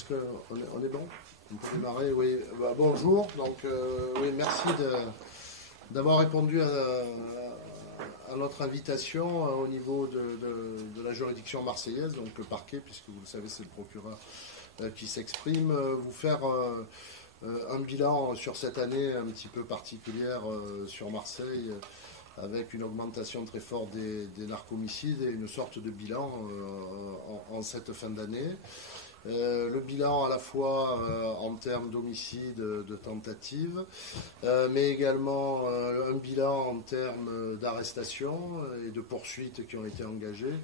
Est-ce qu'on est bon? On peut démarrer, oui. Bah, bonjour, donc oui, merci d'avoir répondu à notre invitation au niveau de la juridiction marseillaise, donc le parquet, puisque vous le savez, c'est le procureur qui s'exprime, vous faire un bilan sur cette année un petit peu particulière sur Marseille, avec une augmentation très forte des narcomicides et une sorte de bilan en cette fin d'année. Le bilan à la fois en termes d'homicide, de tentatives, mais également un bilan en termes d'arrestation et de poursuites qui ont été engagées,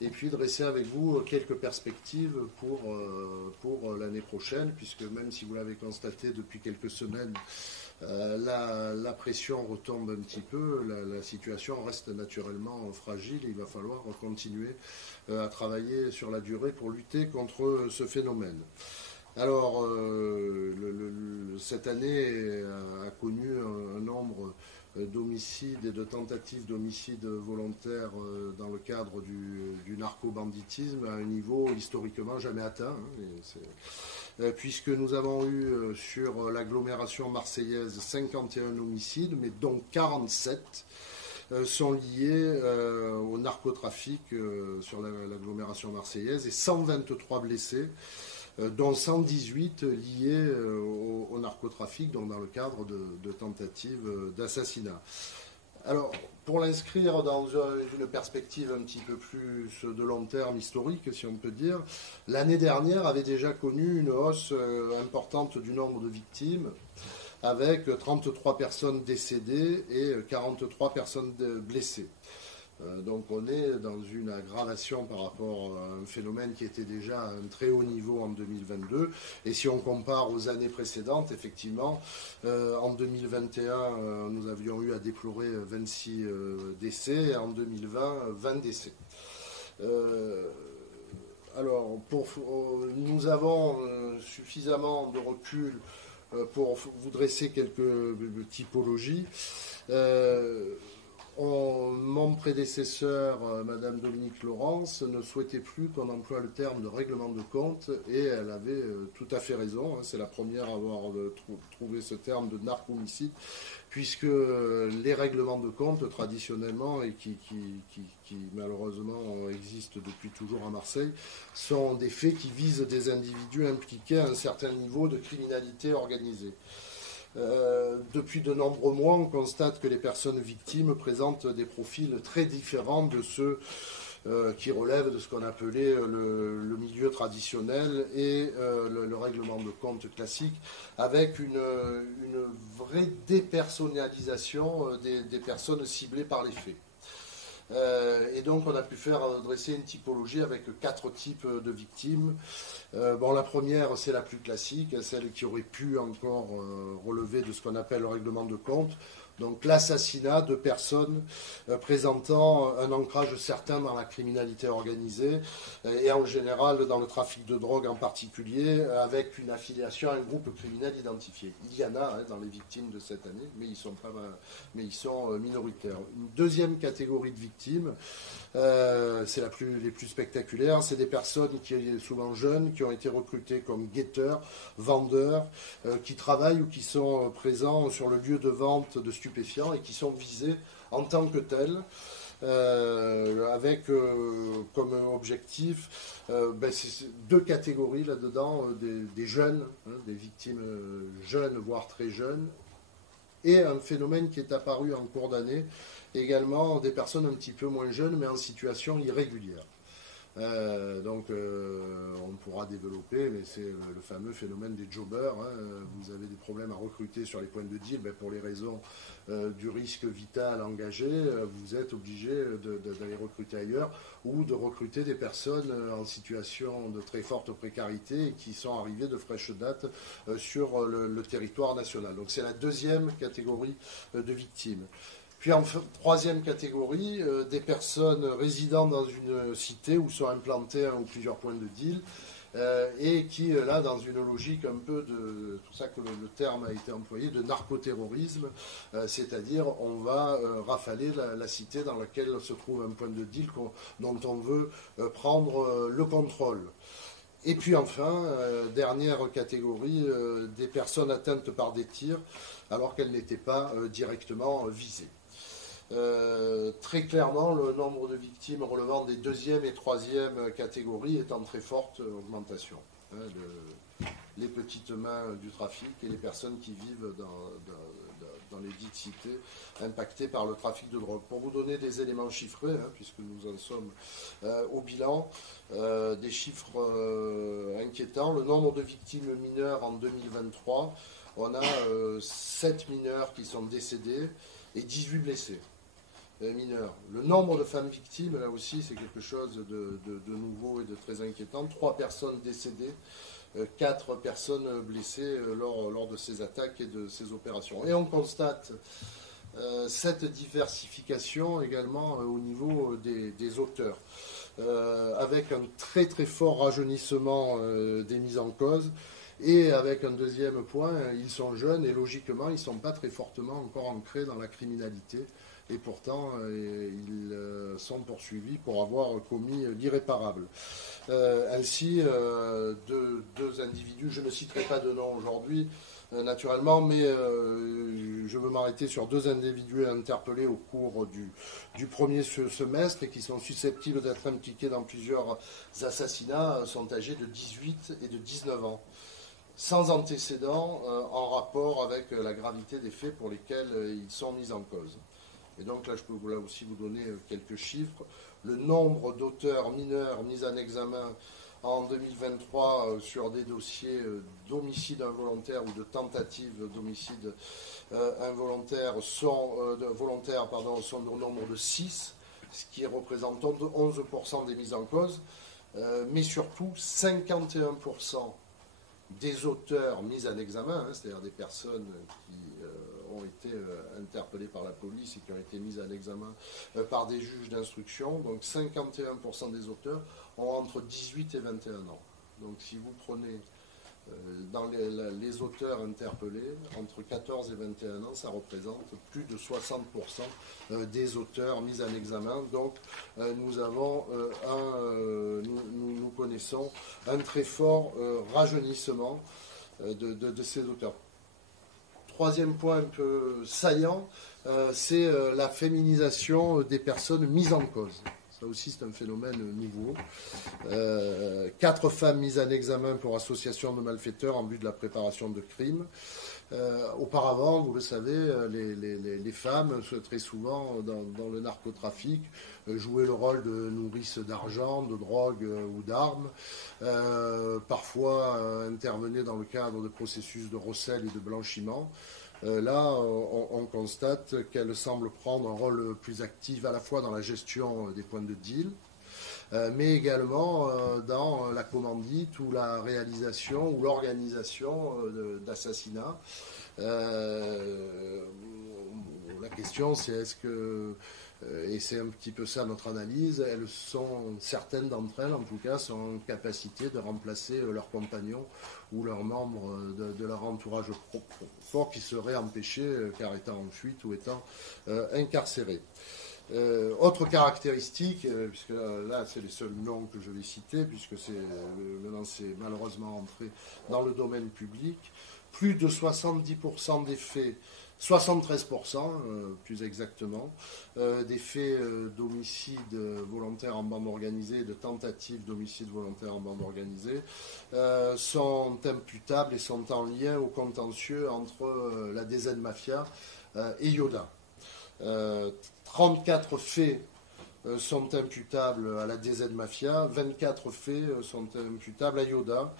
et puis dresser avec vous quelques perspectives pour l'année prochaine, puisque même si vous l'avez constaté depuis quelques semaines, la pression retombe un petit peu, la situation reste naturellement fragile et il va falloir continuer à travailler sur la durée pour lutter contre ce phénomène. Alors, cette année a connu un nombre d'homicides et de tentatives d'homicides volontaires dans le cadre du narco-banditisme à un niveau historiquement jamais atteint, puisque nous avons eu sur l'agglomération marseillaise 51 homicides, mais dont 47 sont liés au narcotrafic sur l'agglomération marseillaise et 123 blessés, dont 118 liés au narcotrafic, donc dans le cadre de tentatives d'assassinat. Alors, pour l'inscrire dans une perspective un petit peu plus de long terme historique, si on peut dire, l'année dernière avait déjà connu une hausse importante du nombre de victimes, avec 33 personnes décédées et 43 personnes blessées. Donc on est dans une aggravation par rapport à un phénomène qui était déjà à un très haut niveau en 2022. Et si on compare aux années précédentes, effectivement, en 2021, nous avions eu à déplorer 26 décès, et en 2020, 20 décès. Alors, nous avons suffisamment de recul pour vous dresser quelques typologies. Mon prédécesseur, Madame Dominique Laurence, ne souhaitait plus qu'on emploie le terme de règlement de compte, et elle avait tout à fait raison. C'est la première à avoir trouvé ce terme de narcomicide, puisque les règlements de compte, traditionnellement, et qui malheureusement existent depuis toujours à Marseille, sont des faits qui visent des individus impliqués à un certain niveau de criminalité organisée. Depuis de nombreux mois, on constate que les personnes victimes présentent des profils très différents de ceux qui relèvent de ce qu'on appelait le milieu traditionnel et le règlement de compte classique, avec une vraie dépersonnalisation des personnes ciblées par les faits. Et donc on a pu dresser une typologie avec 4 types de victimes. La première, c'est la plus classique, celle qui aurait pu encore relever de ce qu'on appelle le règlement de compte. Donc l'assassinat de personnes présentant un ancrage certain dans la criminalité organisée et en général dans le trafic de drogue en particulier, avec une affiliation à un groupe criminel identifié. Il y en a dans les victimes de cette année, mais ils sont minoritaires. Une deuxième catégorie de victimes, c'est les plus spectaculaires, c'est des personnes qui sont souvent jeunes, qui ont été recrutées comme guetteurs, vendeurs, qui travaillent ou qui sont présents sur le lieu de vente de stupéfiants et qui sont visés en tant que tels, avec comme objectif c'est 2 catégories là-dedans, des jeunes, des victimes jeunes, voire très jeunes, et un phénomène qui est apparu en cours d'année, également des personnes un petit peu moins jeunes, mais en situation irrégulière. On pourra développer, mais c'est le fameux phénomène des jobbers. Vous avez des problèmes à recruter sur les points de deal, pour les raisons du risque vital engagé, vous êtes obligé d'aller recruter ailleurs, ou de recruter des personnes en situation de très forte précarité et qui sont arrivées de fraîche date sur le territoire national. Donc c'est la deuxième catégorie de victimes. Puis en troisième catégorie, des personnes résidant dans une cité où sont implantés un ou plusieurs points de deal, et qui, là, dans une logique un peu de, c'est pour ça que le terme a été employé, de narcoterrorisme, c'est-à-dire on va rafaler la cité dans laquelle se trouve un point de deal dont on veut prendre le contrôle. Et puis enfin, dernière catégorie, des personnes atteintes par des tirs alors qu'elles n'étaient pas directement visées. Très clairement, le nombre de victimes relevant des deuxième et troisième catégories est en très forte augmentation. Les petites mains du trafic et les personnes qui vivent dans les dites cités impactées par le trafic de drogue. Pour vous donner des éléments chiffrés, puisque nous en sommes au bilan, des chiffres inquiétants, le nombre de victimes mineures en 2023, on a 7 mineurs qui sont décédés et 18 blessés. Mineurs. Le nombre de femmes victimes, là aussi, c'est quelque chose de nouveau et de très inquiétant. 3 personnes décédées, 4 personnes blessées lors de ces attaques et de ces opérations. Et on constate cette diversification également au niveau des auteurs, avec un très très fort rajeunissement des mises en cause. Et avec un deuxième point, ils sont jeunes et logiquement, ils ne sont pas très fortement encore ancrés dans la criminalité. Et pourtant, ils sont poursuivis pour avoir commis l'irréparable. Ainsi, deux individus, je ne citerai pas de nom aujourd'hui, naturellement, mais je veux m'arrêter sur 2 individus interpellés au cours du premier semestre et qui sont susceptibles d'être impliqués dans plusieurs assassinats, sont âgés de 18 et de 19 ans. Sans antécédent en rapport avec la gravité des faits pour lesquels ils sont mis en cause. Et donc là, je peux là aussi vous donner quelques chiffres. Le nombre d'auteurs mineurs mis en examen en 2023 sur des dossiers d'homicide involontaire ou de tentative d'homicide involontaire sont au nombre de 6, ce qui représente 11% des mises en cause, mais surtout 51% des auteurs mis en examen, c'est-à-dire des personnes qui ont été interpellées par la police et qui ont été mises en examen par des juges d'instruction. Donc 51% des auteurs ont entre 18 et 21 ans. Donc si vous prenez dans les auteurs interpellés, entre 14 et 21 ans, ça représente plus de 60% des auteurs mis en examen. Donc nous connaissons un très fort rajeunissement de ces auteurs. Troisième point un peu saillant, c'est la féminisation des personnes mises en cause. Ça aussi, c'est un phénomène nouveau. 4 femmes mises en examen pour association de malfaiteurs en vue de la préparation de crimes. Auparavant, vous le savez, les femmes, très souvent, dans le narcotrafic, jouaient le rôle de nourrices d'argent, de drogue ou d'armes. Parfois, intervenaient dans le cadre de processus de recel et de blanchiment. Là, on constate qu'elle semble prendre un rôle plus actif à la fois dans la gestion des points de deal, mais également dans la commandite ou la réalisation ou l'organisation d'assassinats. La question, c'est est-ce que, et c'est un petit peu ça notre analyse, certaines d'entre elles, en tout cas, sont en capacité de remplacer leurs compagnons ou leurs membres de leur entourage fort qui seraient empêchés car étant en fuite ou étant incarcérés. Autre caractéristique, puisque là c'est les seuls noms que je vais citer, puisque maintenant c'est malheureusement entré dans le domaine public, plus de 70% des faits, 73% plus exactement, des faits d'homicide volontaire en bande organisée et de tentatives d'homicide volontaire en bande organisée sont imputables et sont en lien au contentieux entre la DZ Mafia et Yoda. 34 faits sont imputables à la DZ Mafia, 24 faits sont imputables à Yoda,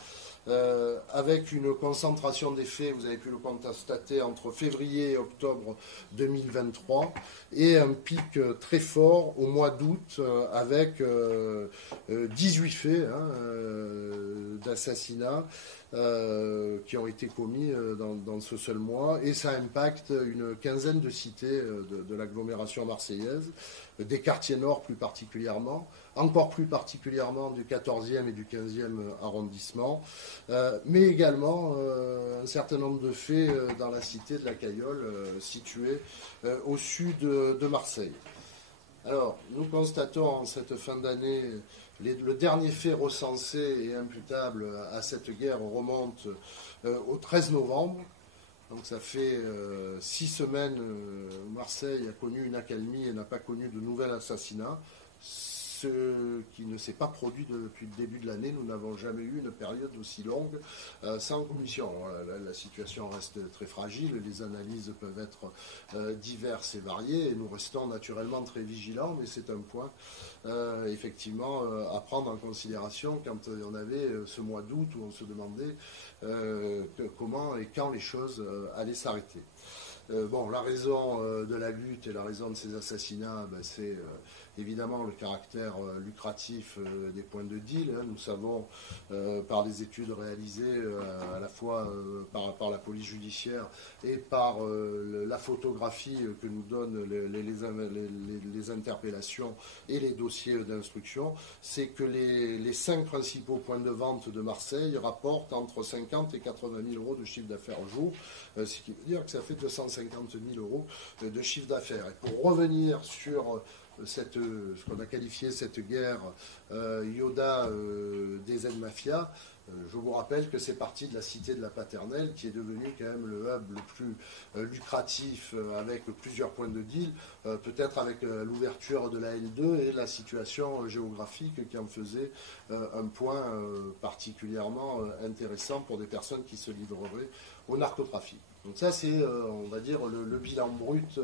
avec une concentration des faits, vous avez pu le constater, entre février et octobre 2023, et un pic très fort au mois d'août, avec 18 faits d'assassinats qui ont été commis dans ce seul mois, et ça impacte une quinzaine de cités de l'agglomération marseillaise, des quartiers nord plus particulièrement, encore plus particulièrement du 14e et du 15e arrondissement, mais également un certain nombre de faits dans la cité de la Caillole, située au sud de Marseille. Alors, nous constatons en cette fin d'année, le dernier fait recensé et imputable à cette guerre remonte au 13 novembre. Donc ça fait 6 semaines où Marseille a connu une accalmie et n'a pas connu de nouvel assassinat. Ce qui ne s'est pas produit depuis le début de l'année. Nous n'avons jamais eu une période aussi longue sans commission. La situation reste très fragile, les analyses peuvent être diverses et variées, et nous restons naturellement très vigilants, mais c'est un point effectivement à prendre en considération quand on avait ce mois d'août où on se demandait comment et quand les choses allaient s'arrêter. Bon, la raison de la lutte et la raison de ces assassinats, c'est évidemment le caractère lucratif des points de deal. Nous savons par des études réalisées à la fois par la police judiciaire et par la photographie que nous donnent les interpellations et les dossiers d'instruction, c'est que les 5 principaux points de vente de Marseille rapportent entre 50 et 80 000 euros de chiffre d'affaires au jour, ce qui veut dire que ça fait 250 000 euros de chiffre d'affaires. Et pour revenir sur ce qu'on a qualifié cette guerre Yoda des aides-mafias, je vous rappelle que c'est parti de la cité de la Paternelle qui est devenue quand même le hub le plus lucratif avec plusieurs points de deal, peut-être avec l'ouverture de la L2 et la situation géographique qui en faisait un point particulièrement intéressant pour des personnes qui se livreraient au narcotrafic. Donc ça c'est, on va dire, le bilan brut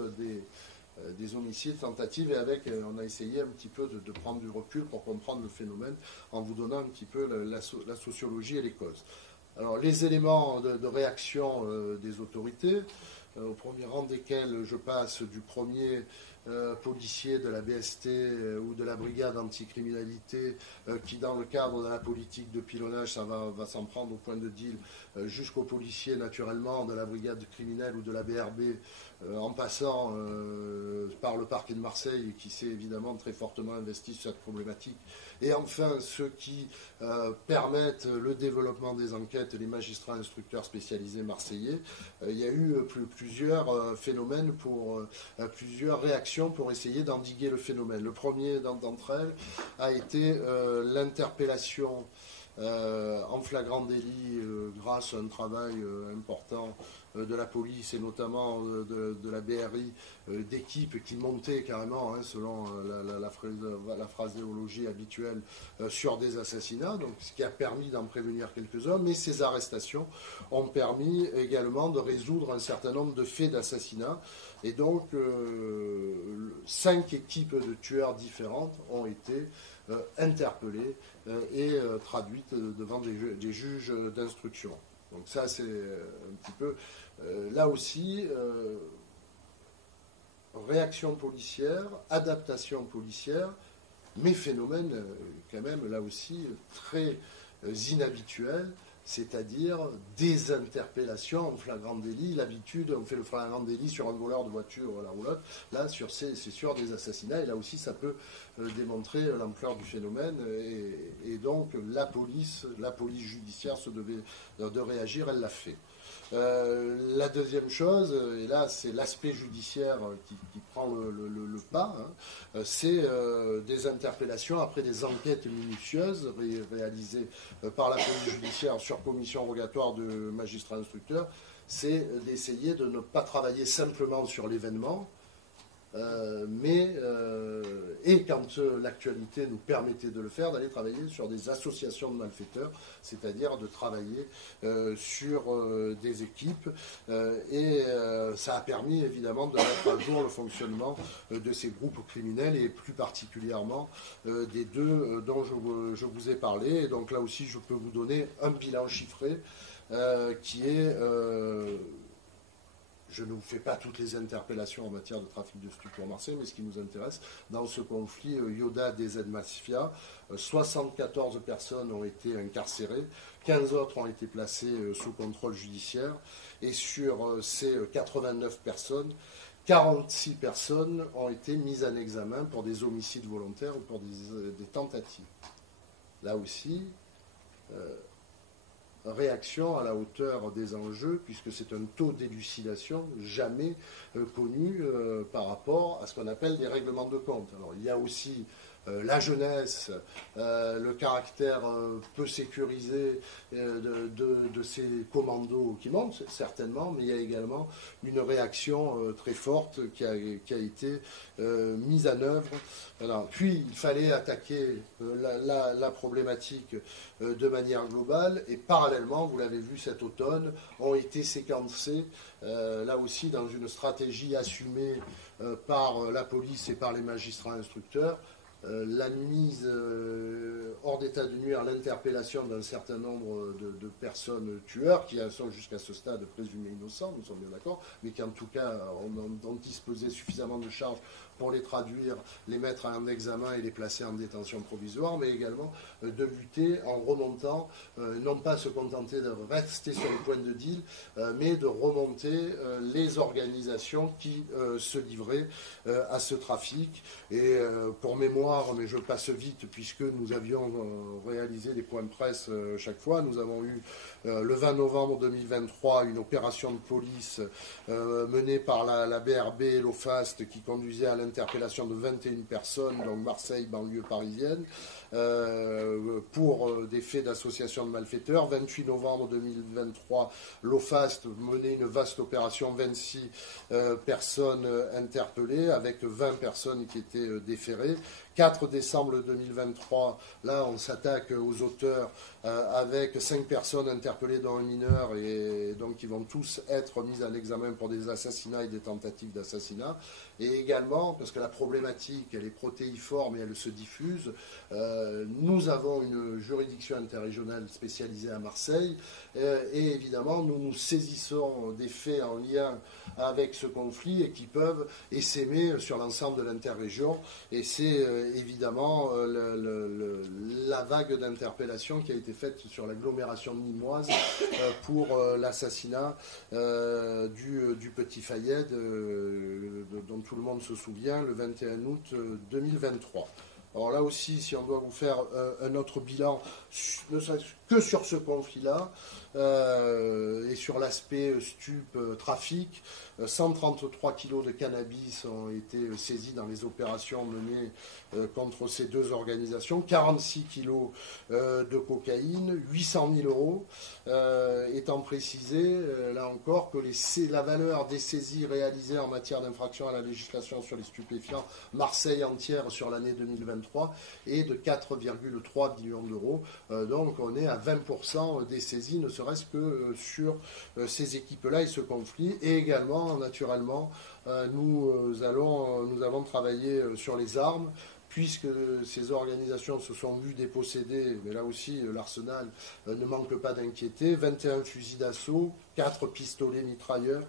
des homicides, tentatives, et avec, on a essayé un petit peu de prendre du recul pour comprendre le phénomène en vous donnant un petit peu la sociologie et les causes. Alors, les éléments de réaction des autorités, au premier rang desquels je passe du premier policier de la BST ou de la brigade anticriminalité qui, dans le cadre de la politique de pilonnage, ça va s'en prendre au point de deal, jusqu'aux policiers, naturellement, de la brigade criminelle ou de la BRB, en passant par le parquet de Marseille, qui s'est évidemment très fortement investi sur cette problématique. Et enfin, ceux qui permettent le développement des enquêtes, les magistrats instructeurs spécialisés marseillais. Il y a eu plusieurs phénomènes, plusieurs réactions pour essayer d'endiguer le phénomène. Le premier d'entre elles a été l'interpellation en flagrant délit grâce à un travail important de la police et notamment de la BRI, d'équipes qui montaient carrément, selon la phraséologie habituelle, sur des assassinats, donc ce qui a permis d'en prévenir quelques-uns, mais ces arrestations ont permis également de résoudre un certain nombre de faits d'assassinat, et donc 5 équipes de tueurs différentes ont été interpellées et traduites devant des juges d'instruction. Donc ça, c'est un petit peu, là aussi, réaction policière, adaptation policière, mais phénomène quand même, là aussi, très inhabituel, c'est-à-dire des interpellations en flagrant délit. L'habitude, on fait le flagrant délit sur un voleur de voiture ou la roulotte. Là, c'est sur des assassinats, et là aussi, ça peut démontrer l'ampleur du phénomène. Et donc, la police judiciaire se devait de réagir, elle l'a fait. La deuxième chose, et là c'est l'aspect judiciaire qui prend le pas, c'est des interpellations après des enquêtes minutieuses réalisées par la police judiciaire sur commission rogatoire de magistrats instructeurs. C'est d'essayer de ne pas travailler simplement sur l'événement, et quand l'actualité nous permettait de le faire, d'aller travailler sur des associations de malfaiteurs, c'est-à-dire de travailler sur des équipes, et ça a permis évidemment de mettre à jour le fonctionnement de ces groupes criminels, et plus particulièrement des deux dont je vous ai parlé. Et donc là aussi, je peux vous donner un bilan chiffré qui est... Je ne vous fais pas toutes les interpellations en matière de trafic de stupes pour Marseille, mais ce qui nous intéresse, dans ce conflit Yoda des aides-mafias, 74 personnes ont été incarcérées, 15 autres ont été placées sous contrôle judiciaire, et sur ces 89 personnes, 46 personnes ont été mises en examen pour des homicides volontaires ou pour des tentatives. Là aussi, réaction à la hauteur des enjeux, puisque c'est un taux d'élucidation jamais connu par rapport à ce qu'on appelle des règlements de compte. Alors il y a aussi la jeunesse, le caractère peu sécurisé de ces commandos qui montent, certainement, mais il y a également une réaction très forte qui a été mise en œuvre. Alors, puis, il fallait attaquer la problématique de manière globale, et parallèlement, vous l'avez vu cet automne, ont été séquencés, là aussi, dans une stratégie assumée par la police et par les magistrats instructeurs, la mise hors d'état de nuire, l'interpellation d'un certain nombre de personnes tueurs qui sont jusqu'à ce stade présumés innocents, nous sommes bien d'accord, mais qui en tout cas ont disposé suffisamment de charges pour les traduire, les mettre en examen et les placer en détention provisoire, mais également de lutter en remontant, non pas se contenter de rester sur le point de deal, mais de remonter les organisations qui se livraient à ce trafic. Et pour mémoire, mais je passe vite puisque nous avions réalisé des points de presse chaque fois, nous avons eu le 20 novembre 2023 une opération de police menée par la BRB et l'OFAST qui conduisait à l'interpellation de 21 personnes, donc Marseille, banlieue parisienne, pour des faits d'association de malfaiteurs. 28 novembre 2023, l'OFAST menait une vaste opération, 26 personnes interpellées, avec 20 personnes qui étaient déférées. 4 décembre 2023, là on s'attaque aux auteurs avec 5 personnes interpellées dont un mineur, et donc ils vont tous être mis en examen pour des assassinats et des tentatives d'assassinat. Et également, parce que la problématique elle est protéiforme et elle se diffuse, nous avons une juridiction interrégionale spécialisée à Marseille, et évidemment nous nous saisissons des faits en lien avec ce conflit et qui peuvent essaimer sur l'ensemble de l'interrégion, et c'est évidemment la vague d'interpellation qui a été faite sur l'agglomération nîmoise pour l'assassinat du petit Fayed, dont tout le monde se souvient, le 21 août 2023. Alors là aussi, si on doit vous faire un autre bilan, ne serait-ce que sur ce conflit-là, et sur l'aspect trafic, 133 kilos de cannabis ont été saisis dans les opérations menées contre ces deux organisations, 46 kilos de cocaïne, 800 000 euros, étant précisé, là encore, que la valeur des saisies réalisées en matière d'infraction à la législation sur les stupéfiants, Marseille entière sur l'année 2023, est de 4,3 millions d'euros. Donc on est à 20% des saisies, ne serait-ce que sur ces équipes-là et ce conflit. Et également, naturellement, nous avons travaillé sur les armes, puisque ces organisations se sont vues déposséder, mais là aussi l'arsenal ne manque pas d'inquiéter, 21 fusils d'assaut, 4 pistolets mitrailleurs,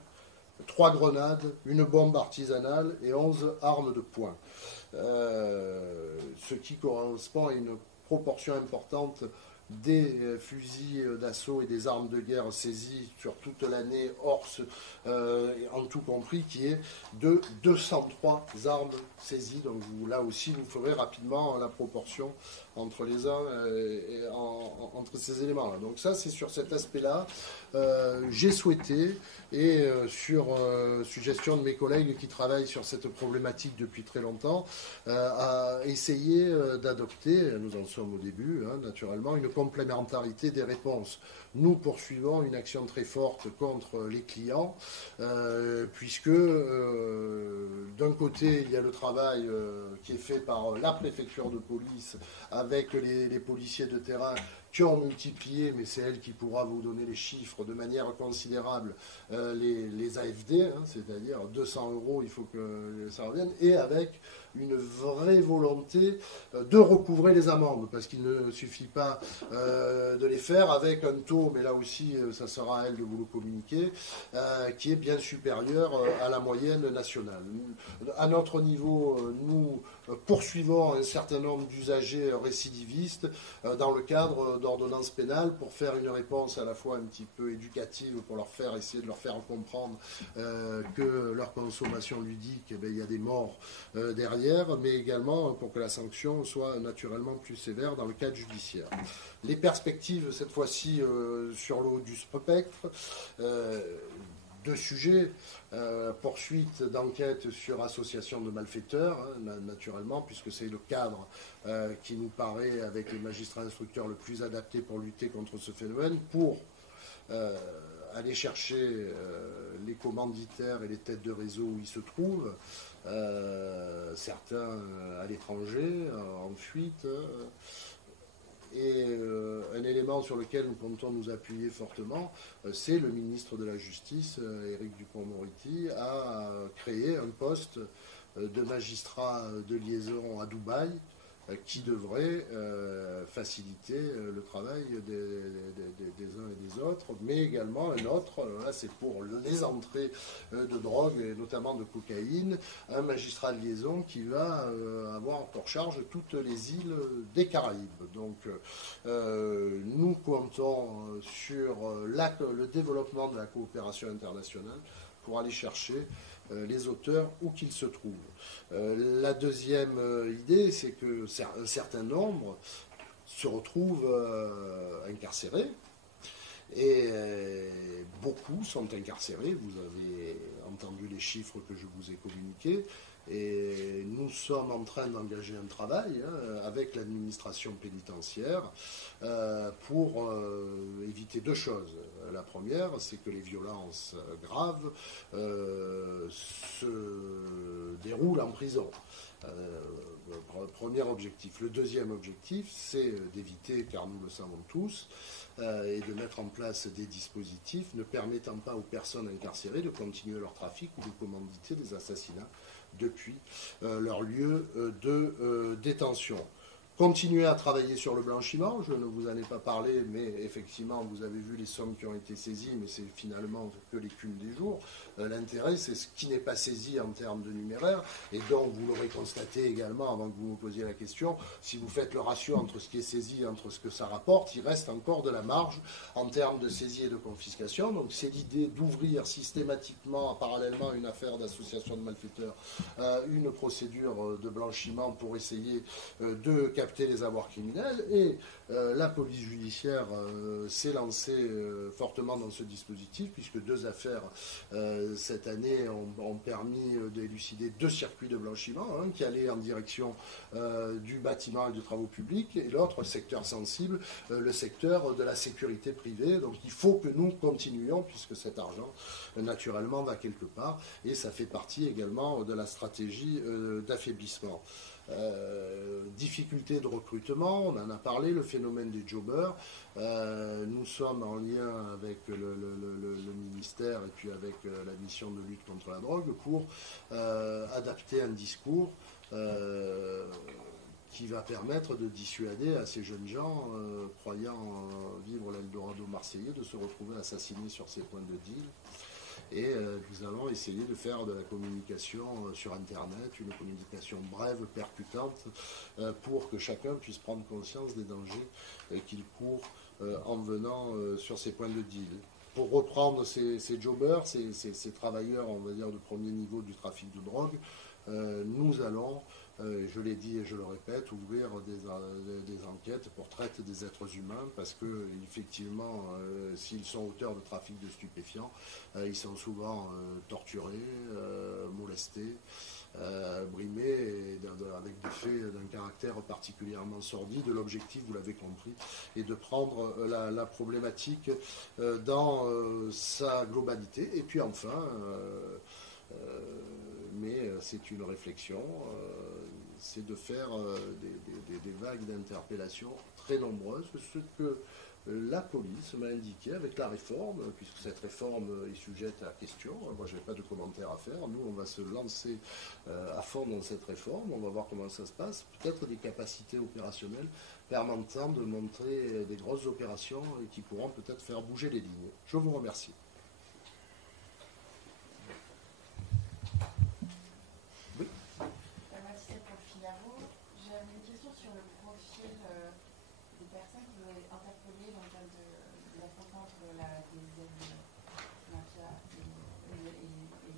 3 grenades, une bombe artisanale et 11 armes de poing. Ce qui correspond à une proportion importante des fusils d'assaut et des armes de guerre saisies sur toute l'année, en tout compris, qui est de 203 armes saisies. Donc là aussi, vous ferez rapidement la proportion entre les uns entre ces éléments-là. Donc ça, c'est sur cet aspect-là. J'ai souhaité, et sur suggestion de mes collègues qui travaillent sur cette problématique depuis très longtemps, à essayer d'adopter, nous en sommes au début, naturellement, une complémentarité des réponses. Nous poursuivons une action très forte contre les clients, puisque d'un côté, il y a le travail qui est fait par la préfecture de police avec les policiers de terrain qui ont multiplié, mais c'est elle qui pourra vous donner les chiffres de manière considérable, les AFD, c'est-à-dire 200 euros, il faut que ça revienne, et avec une vraie volonté de recouvrer les amendes, parce qu'il ne suffit pas de les faire avec un taux, mais là aussi, ça sera à elle de vous le communiquer, qui est bien supérieur à la moyenne nationale. À notre niveau, nous poursuivons un certain nombre d'usagers récidivistes dans le cadre d'ordonnance pénale pour faire une réponse à la fois un petit peu éducative, pour essayer de leur faire comprendre que leur consommation ludique, eh bien, il y a des morts derrière, mais également pour que la sanction soit naturellement plus sévère dans le cadre judiciaire. Les perspectives, cette fois-ci, sur le haut du spectre, deux sujets, poursuite d'enquête sur association de malfaiteurs, hein, naturellement, puisque c'est le cadre qui nous paraît, avec les magistrats instructeurs, le plus adapté pour lutter contre ce phénomène, pour aller chercher les commanditaires et les têtes de réseau où ils se trouvent, certains à l'étranger, en fuite. Et un élément sur lequel nous comptons nous appuyer fortement, c'est le ministre de la Justice, Éric Dupond-Moretti, a créé un poste de magistrat de liaison à Dubaï qui devrait faciliter le travail des uns et des autres, mais également un autre, là c'est pour les entrées de drogue, et notamment de cocaïne, un magistrat de liaison qui va avoir pour charge toutes les îles des Caraïbes. Donc nous comptons sur le développement de la coopération internationale pour aller chercher les auteurs où qu'ils se trouvent. La deuxième idée, c'est qu'un certain nombre se retrouvent incarcérés, et beaucoup sont incarcérés. Vous avez entendu les chiffres que je vous ai communiqués, et nous sommes en train d'engager un travail avec l'administration pénitentiaire pour éviter deux choses. La première, c'est que les violences graves se déroulent en prison. Premier objectif. Le deuxième objectif, c'est d'éviter, car nous le savons tous, et de mettre en place des dispositifs ne permettant pas aux personnes incarcérées de continuer leur trafic ou de commanditer des assassinats depuis leur lieu de détention. Continuer à travailler sur le blanchiment, je ne vous en ai pas parlé, mais effectivement, vous avez vu les sommes qui ont été saisies, mais c'est finalement que les cumuls des jours. L'intérêt, c'est ce qui n'est pas saisi en termes de numéraire, et donc vous l'aurez constaté également avant que vous me posiez la question, si vous faites le ratio entre ce qui est saisi et entre ce que ça rapporte, il reste encore de la marge en termes de saisie et de confiscation. Donc c'est l'idée d'ouvrir systématiquement, parallèlement à une affaire d'association de malfaiteurs, une procédure de blanchiment pour essayer de capter les avoirs criminels, et la police judiciaire s'est lancée fortement dans ce dispositif, puisque deux affaires cette année ont permis d'élucider deux circuits de blanchiment, un qui allait en direction du bâtiment et des travaux publics, et l'autre, secteur sensible, le secteur de la sécurité privée. Donc il faut que nous continuions, puisque cet argent naturellement va quelque part, et ça fait partie également de la stratégie d'affaiblissement. Difficulté de recrutement, on en a parlé, le phénomène des jobbers. Nous sommes en lien avec le ministère et puis avec la mission de lutte contre la drogue pour adapter un discours qui va permettre de dissuader à ces jeunes gens croyant vivre l'Eldorado marseillais de se retrouver assassinés sur ces points de deal. Et nous allons essayer de faire de la communication sur Internet, une communication brève, percutante, pour que chacun puisse prendre conscience des dangers qu'il court en venant sur ces points de deal. Pour reprendre ces jobbers, ces travailleurs, on va dire, de premier niveau du trafic de drogue, nous allons, je l'ai dit et je le répète, ouvrir des enquêtes pour traite des êtres humains, parce que effectivement, s'ils sont auteurs de trafic de stupéfiants, ils sont souvent torturés, molestés, brimés, et avec des faits d'un caractère particulièrement sordide. L'objectif, vous l'avez compris, est de prendre la problématique dans sa globalité. Et puis enfin, mais c'est une réflexion, c'est de faire des vagues d'interpellation très nombreuses, ce que la police m'a indiqué avec la réforme, puisque cette réforme est sujette à question. Moi, je n'ai pas de commentaire à faire. Nous, on va se lancer à fond dans cette réforme. On va voir comment ça se passe. Peut-être des capacités opérationnelles permettant de montrer des grosses opérations et qui pourront peut-être faire bouger les lignes. Je vous remercie. Merci pour le Figaro. J'avais une question sur le profil des personnes que vous avez interpellées sur la deuxième mafia et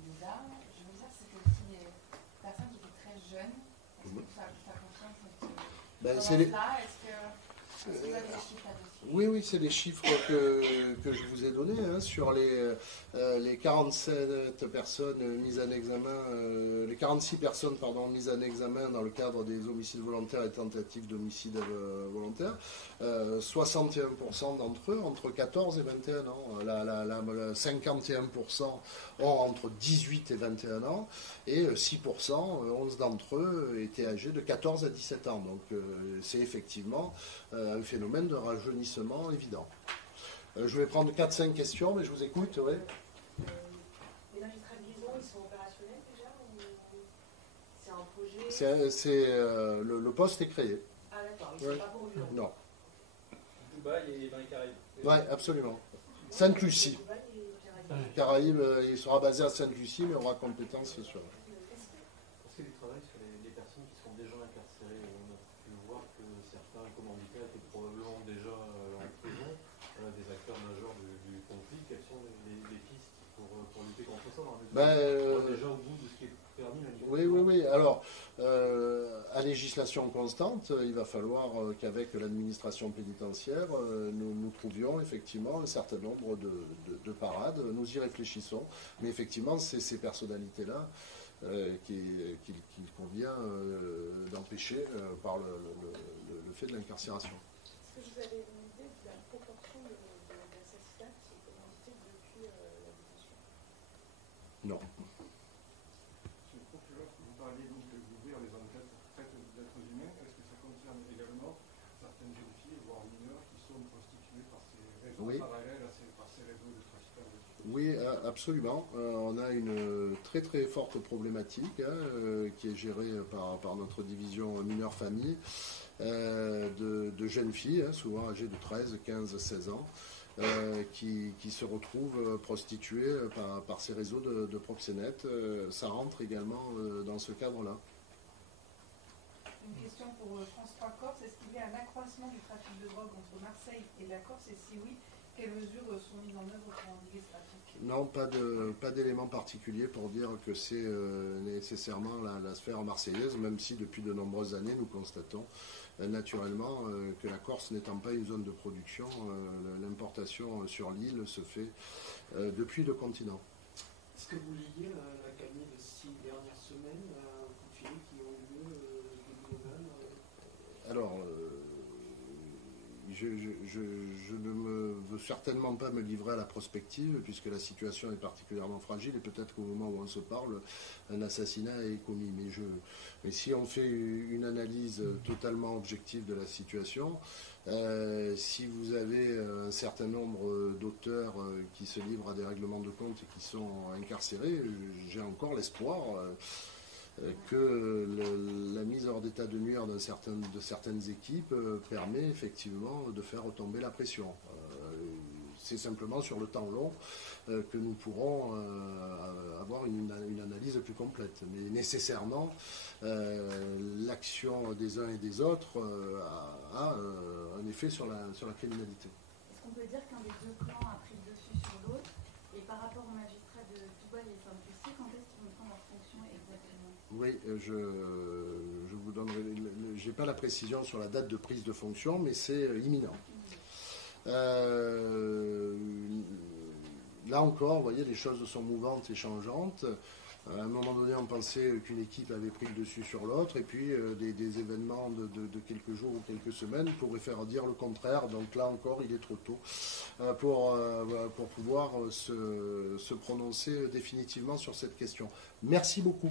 Yoda. Je veux dire, c'était aussi des personnes qui étaient très jeunes. Est-ce que ça confirme là? Est-ce que vous avez des chiffres là-dessus? Oui, c'est les chiffres que je vous ai donnés, hein, sur les 47 personnes mises en examen, les 46 personnes mises en examen dans le cadre des homicides volontaires et tentatives d'homicide volontaire. 61% d'entre eux entre 14 et 21 ans. 51% ont entre 18 et 21 ans et 6%, 11 d'entre eux étaient âgés de 14 à 17 ans. Donc c'est effectivement un phénomène de rajeunissement évident. Je vais prendre 4-5 questions, mais je vous écoute. Ouais. Les magistrats de liaison, ils sont opérationnels déjà ou c'est un projet? Le poste est créé. Ah d'accord, ils ne sont pas pourvus. Non. Dubaï et dans les Caraïbes. Oui, absolument. Sainte-Lucie. Caraïbes, il sera basé à Sainte-Lucie, mais aura compétence sur... Est-ce que du travail sur les personnes qui sont déjà incarcérées? On a pu voir que certains commanditaires étaient probablement déjà en prison, des acteurs majeurs du conflit. Quelles sont les pistes pour lutter contre ça dans déjà au bout de ce qui est permis? Oui. Alors, à législation constante, il va falloir qu'avec l'administration pénitentiaire, nous trouvions effectivement un certain nombre de parades. Nous y réfléchissons, mais effectivement, c'est ces personnalités-là qu'il convient d'empêcher par le fait de l'incarcération. Est-ce que vous avez une idée de la proportion d'assassinats qui sont commandités depuis la détention? Non. Monsieur le procureur, vous parliez donc d'ouvrir les enquêtes pour traite d'êtres humains. Est-ce que ça concerne également certaines jeunes filles, voire mineurs, qui sont prostituées par ces réseaux parallèles par ces réseaux de trafiquants de stupéfiants? Oui, absolument. On a une très très forte problématique qui est gérée par notre division mineurs famille de jeunes filles, souvent âgées de 13, 15, 16 ans, qui se retrouvent prostituées par ces réseaux de proxénètes. Ça rentre également dans ce cadre-là. Une question pour France 3 Corse. Est-ce qu'il y a un accroissement du trafic de drogue entre Marseille et la Corse? Et si oui, quelles mesures sont mises en œuvre pour endiguer ce trafic? Non, pas d'éléments particuliers pour dire que c'est nécessairement la sphère marseillaise, même si depuis de nombreuses années nous constatons naturellement que la Corse n'étant pas une zone de production, l'importation sur l'île se fait depuis le continent. Est-ce que vous liez la gagnée de 6 dernières semaines aux coups de filet qui ont eu lieu début novembre? Alors, je ne veux certainement pas me livrer à la prospective, puisque la situation est particulièrement fragile, et peut-être qu'au moment où on se parle, un assassinat est commis. Mais si on fait une analyse totalement objective de la situation, si vous avez un certain nombre d'auteurs qui se livrent à des règlements de compte et qui sont incarcérés, j'ai encore l'espoir que la mise hors d'état de nuire de certaines équipes permet effectivement de faire retomber la pression. C'est simplement sur le temps long que nous pourrons avoir une analyse plus complète. Mais nécessairement, l'action des uns et des autres a un effet sur la criminalité. Est-ce qu'on peut dire qu'un des deux clans a pris le dessus sur l'autre? Et par rapport aux magistrats de Dubaï et Sainte-Lucie, quand est-ce qu'ils vont prendre leur fonction exactement? Oui, je vous donnerai. J'ai pas la précision sur la date de prise de fonction, mais c'est imminent. Là encore, vous voyez, les choses sont mouvantes et changeantes. À un moment donné, on pensait qu'une équipe avait pris le dessus sur l'autre, et puis des événements de quelques jours ou quelques semaines pourraient faire dire le contraire. Donc là encore, il est trop tôt pour pouvoir se prononcer définitivement sur cette question. Merci beaucoup.